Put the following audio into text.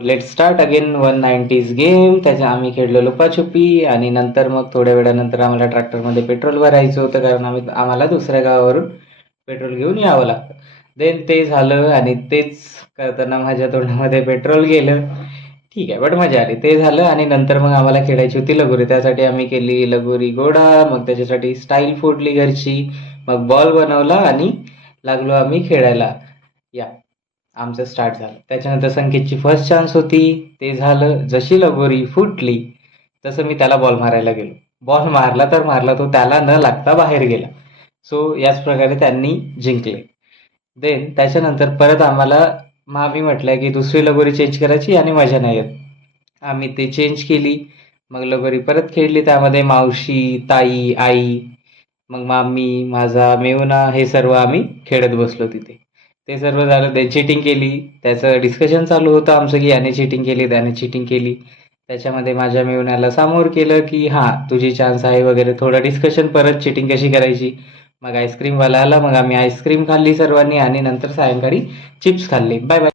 Let start again 190s game. त्याच्या आम्ही खेळलो लुपाछुपी आणि नंतर मग थोड्या वेळानंतर आम्हाला ट्रॅक्टरमध्ये पेट्रोल भरायचं होतं, कारण आम्हाला दुसऱ्या गावावरून पेट्रोल घेऊन यावं लागतं. देन ते झालं आणि तेच करताना माझ्या तोंडामध्ये पेट्रोल गेलं. ठीक आहे, बट मजा आली. ते झालं आणि नंतर मग आम्हाला खेळायची होती लगोरी. त्यासाठी आम्ही केली लगोरी गोडा. मग त्याच्यासाठी स्टाईल फोडली घरची. मग बॉल बनवला आणि लागलो आम्ही खेळायला. या आमचं स्टार्ट झालं. त्याच्यानंतर संकेतची फर्स्ट चान्स होती, ते झालं. जशी लगोरी फुटली तसं मी त्याला बॉल मारायला गेलो. बॉल मारला तर मारला, तो त्याला न लागता बाहेर गेला. सो याच प्रकारे त्यांनी जिंकले. देन त्याच्यानंतर परत आम्ही म्हटलं की दुसरी लगोरी चेंज करायची आणि मजा नाही येत. आम्ही ते चेंज केली. मग लगोरी परत खेळली. त्यामध्ये मावशी, ताई, आई, मग मामी, माझा मेहुणा हे सर्व आम्ही खेळत बसलो तिथे. ते सर्व झालं. ते चीटिंग केली. त्याचं डिस्कशन चालू होतं आमचं की याने चीटिंग केली, त्याने चीटिंग केली. त्याच्यामध्ये माझ्या मेहुण्याला सामोर केलं की हां तुझी चान्स आहे वगैरे. थोडं डिस्कशन, परत चीटिंग कशी करायची. मग आईस्क्रीमवाला आला. मग आम्ही आईस्क्रीम खाल्ली सर्वांनी आणि नंतर सायंकाळी चिप्स खाल्ले. Bye bye.